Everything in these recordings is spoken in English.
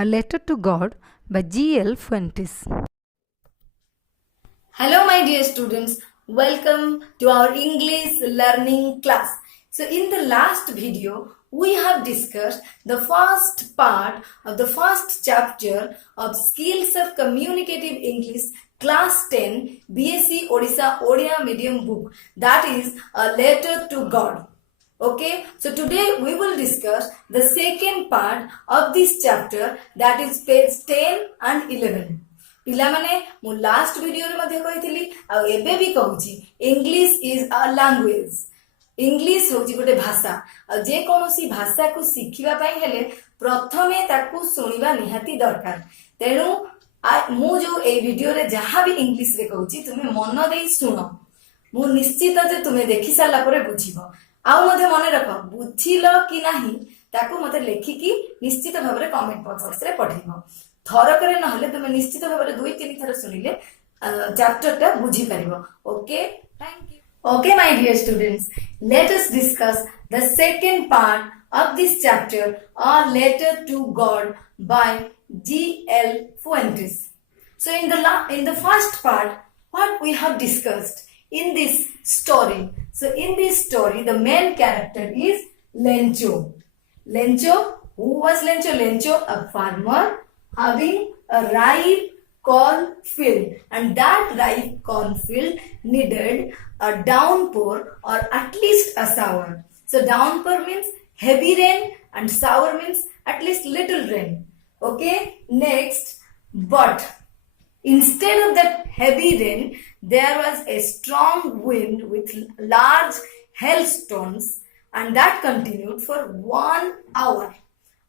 A Letter to God by G.L. Fuentes. Hello my dear students, welcome to our English learning class. So in the last video, we have discussed the first part of the first chapter of Skills of Communicative English Class 10 BSc Odisha Odia Medium book, that is A Letter to God. Okay, so today we will discuss the second part of this chapter, that is page 10 and 11. पिलामाने मु last video रे मध्ये कहितली आ एबे भी कहूची English is a language. English होची गोटे भाषा आ जे कोनोसी भाषा को सिखिबा पई हेले प्रथमे ताकू सुनिबा निहाती दरकार. तेनु मु जो ए वीडियो रे जहा भी इंग्लिश रे कहूची तुमे मन देई सुनो. मु निश्चित जे तुमे देखि साला परे बुझिबो. आउ मध्ये मने रख बुझिलो कि नाही ताकू मते लेखिकी निश्चित भाबरे कमेंट बॉक्स रे पठेइबो. थरकरे नहले तुम निश्चित भाव 2-3 थर सुनिले चैप्टर टा बुझी परिबो. Okay, thank you. Okay my dear students, let us discuss the second part of this chapter, A Letter to God by G.L. Fuentes. So in the first part, what we have discussed in this story. So in this story, the main character is Lencho. Lencho, who was Lencho? Lencho, a farmer having a ripe cornfield, and that ripe cornfield needed a downpour or at least a shower. So downpour means heavy rain and shower means at least little rain. Okay, next, but instead of that heavy rain, there was a strong wind with large hailstones, and that continued for 1 hour.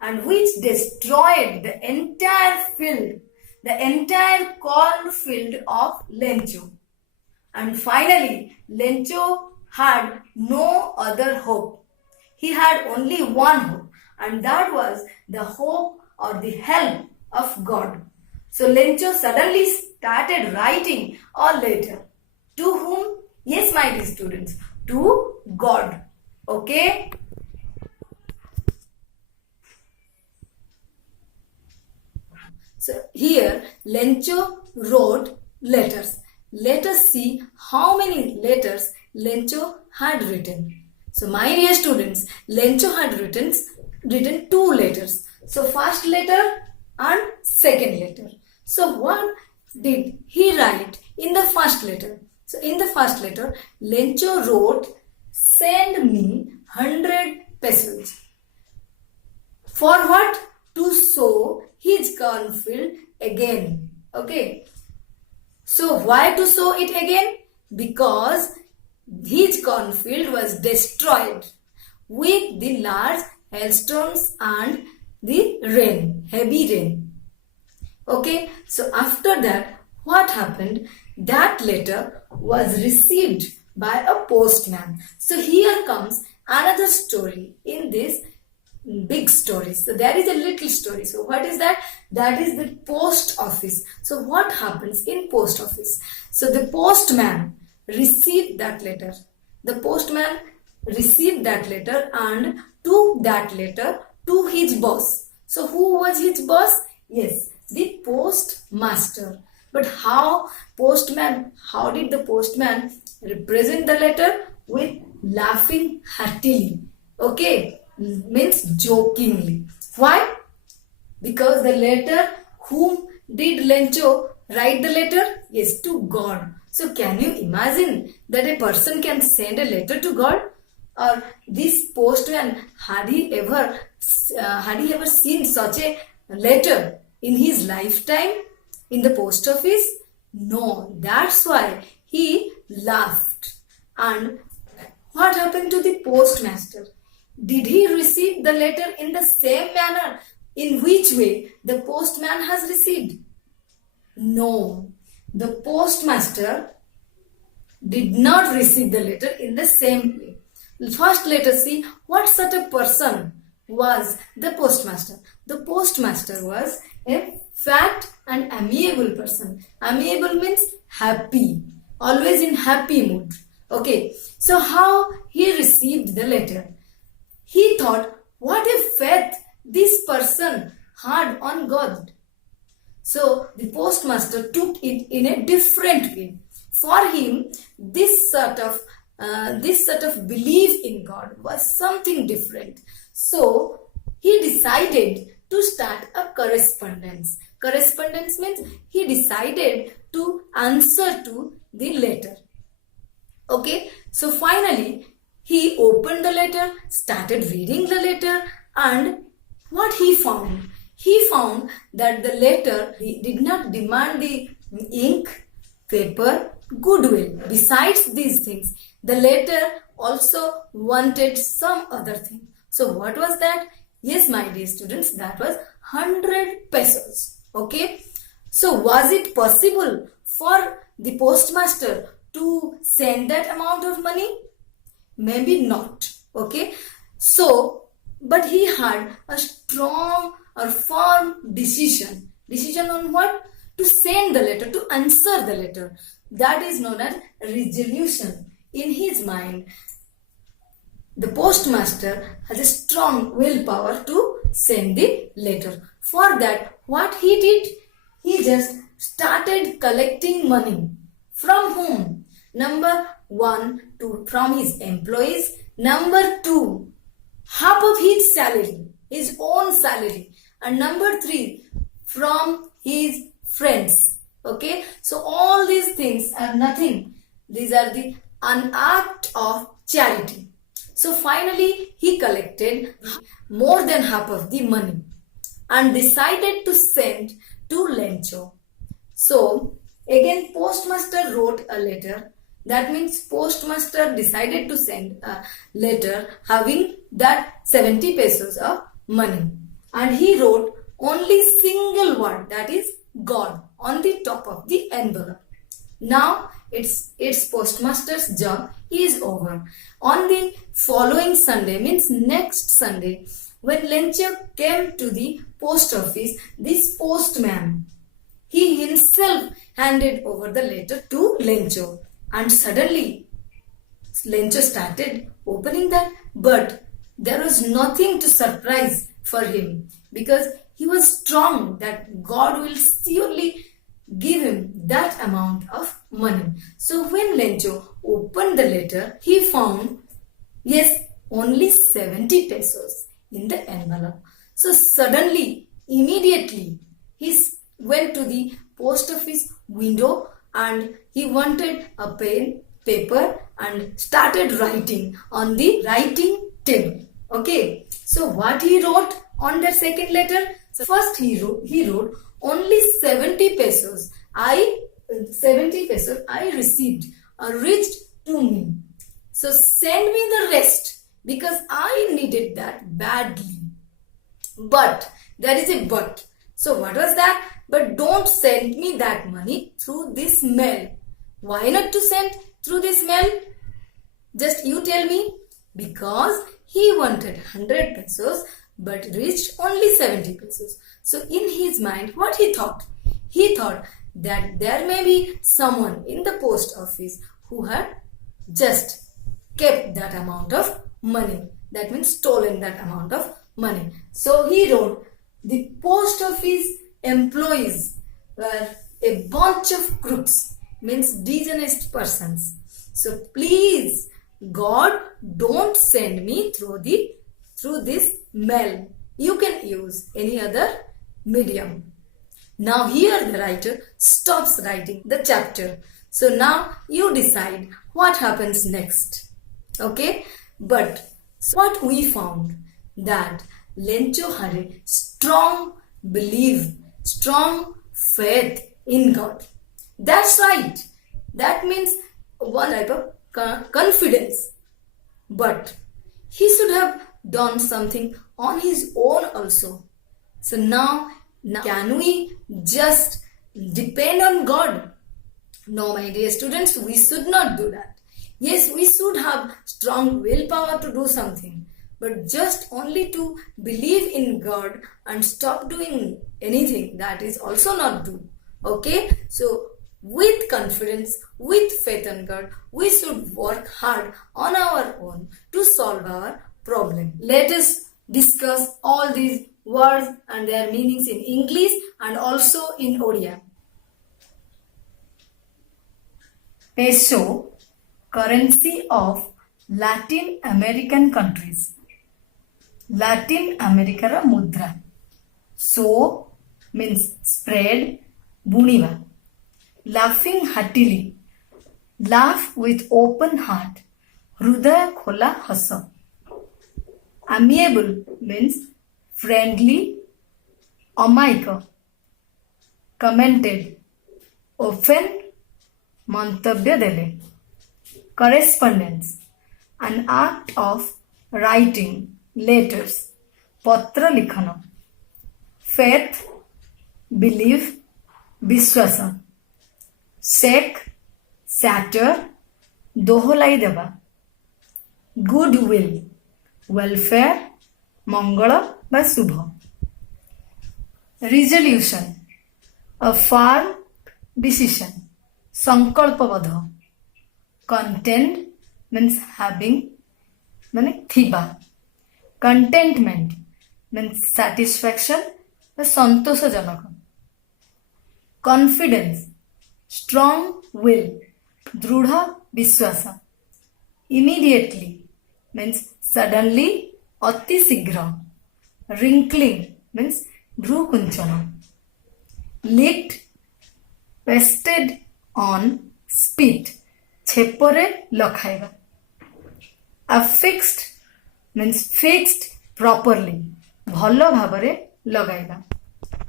And which destroyed the entire field, the entire cornfield of Lencho. And finally, Lencho had no other hope. He had only one hope, and that was the hope or the help of God. So Lencho suddenly started writing a letter. To whom? Yes, my dear students, to God. Okay? So here Lencho wrote letters. Let us see how many letters Lencho had written. So my dear students, Lencho had written 2 letters. So first letter and second letter. So what did he write in the first letter? So in the first letter, Lencho wrote, "Send me 100 pesos." For what? To sow his cornfield again. Okay. So why to sow it again? Because his cornfield was destroyed with the large hailstones and the rain, heavy rain. Okay. So after that, what happened? That letter was received by a postman. So here comes another story in this big story. So there is a little story. So what is that? That is the post office. So what happens in post office? So the postman received that letter. The postman received that letter and took that letter to his boss. So who was his boss? Yes, the postmaster. But how did the postman represent the letter? With laughing heartily. Okay, means jokingly. Why? Because the letter, whom did Lencho write the letter? Yes, to God. So can you imagine that a person can send a letter to God? Or this postman, had he ever seen such a letter in his lifetime in the post office? No, that's why he laughed. And what happened to the postmaster? Did he receive the letter in the same manner in which way the postman has received? No, the postmaster did not receive the letter in the same way. First, let us see what sort of person was the postmaster. The postmaster was a fat and amiable person. Amiable means happy, always in happy mood. Okay, so how he received the letter? He thought, what a faith this person hard on God. So the postmaster took it in a different way. For him, this sort of belief in God was something different. So he decided to start a correspondence. Correspondence means he decided to answer to the letter. Okay, so finally he opened the letter, started reading the letter, and what he found? He found that the letter did not demand the ink, paper, goodwill. Besides these things, the letter also wanted some other thing. So what was that? Yes, my dear students, that was 100 pesos. Okay. So was it possible for the postmaster to send that amount of money? Maybe not. Okay. So, but he had a strong or firm decision. Decision on what? To send the letter, to answer the letter. That is known as resolution. In his mind, the postmaster has a strong willpower to send the letter. For that, what he did? He just started collecting money. From whom? Number 1, from his employees. Number 2, half of his salary, his own salary. And number 3, from his friends. Okay, so all these things are nothing. These are an act of charity. So finally he collected more than half of the money and decided to send to Lencho. So again postmaster wrote a letter. That means postmaster decided to send a letter having that 70 pesos of money. And he wrote only single word, that is God, on the top of the envelope. Now its postmaster's job is over. On the following Sunday, means next Sunday, when Lencho came to the post office, this postman, he himself handed over the letter to Lencho. And suddenly Lencho started opening that, but there was nothing to surprise for him, because he was strong that God will surely give him that amount of money. So when Lencho opened the letter, he found, yes, only 70 pesos in the envelope. So suddenly, immediately, he went to the post office window and he wanted a pen, paper, and started writing on the writing table. Okay, so what he wrote on that second letter? So first he wrote only 70 pesos I received or reached to me. So send me the rest because I needed that badly. But there is a but. So what was that? But don't send me that money through this mail. Why not to send through this mail? Just you tell me. Because he wanted 100 pesos but reached only 70 pesos. So in his mind, what he thought? He thought that there may be someone in the post office who had just kept that amount of money. That means stolen that amount of money. So he wrote, the post office employees were a bunch of crooks, means dishonest persons. So please, God, don't send me through this mail. You can use any other medium. Now here the writer stops writing the chapter. So now you decide what happens next. Okay? But what we found, that Lencho had a strong belief, strong faith in God. That's right. That means one type of confidence. But he should have done something on his own also. So now can we just depend on God? No, my dear students, we should not do that. Yes, we should have strong willpower to do something, but just only to believe in God and stop doing anything, that is also not good. Okay, so with confidence, with faith in God, we should work hard on our own to solve our problem. Let us discuss all these words and their meanings in English and also in Odia. Peso, currency of Latin American countries. Latin America ra mudra. So means spread, buniva. Laughing heartily. Laugh with open heart. Hrudaya khola hasa. Amiable means friendly, अमायिक. Commented, often, मंतव्य देले. Correspondence, an act of writing letters, पत्र लिखन. Faith, belief, विश्वास. Shake, shatter, दोहलाई देवा. Goodwill, welfare, मंगल व शुभ. Resolution, a firm decision, संकल्पबद्ध. Content means having, माने थिबा. Contentment means satisfaction व संतोषजनक. Confidence, strong will, दृढ़ विश्वास. Immediately means suddenly, अति शीघ्र. Wrinkling means भ्रू कुंचन. Licked, pasted on, spit, छेपरे लखाइबा. Affixed means fixed properly, भलो भाबरे लगाइबा.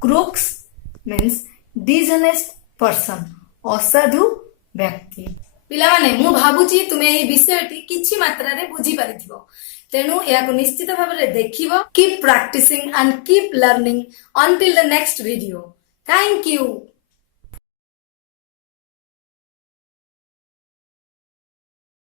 Crooks means dishonest person, असाधु व्यक्ति. पिलामाने मु भाबुची तुमे एई विषयटी किछि मात्रारे बुझी पारिथिबो. तेणु याको निश्चित भाबरे देखिबो. Keep practicing and keep learning until the next video. Thank you.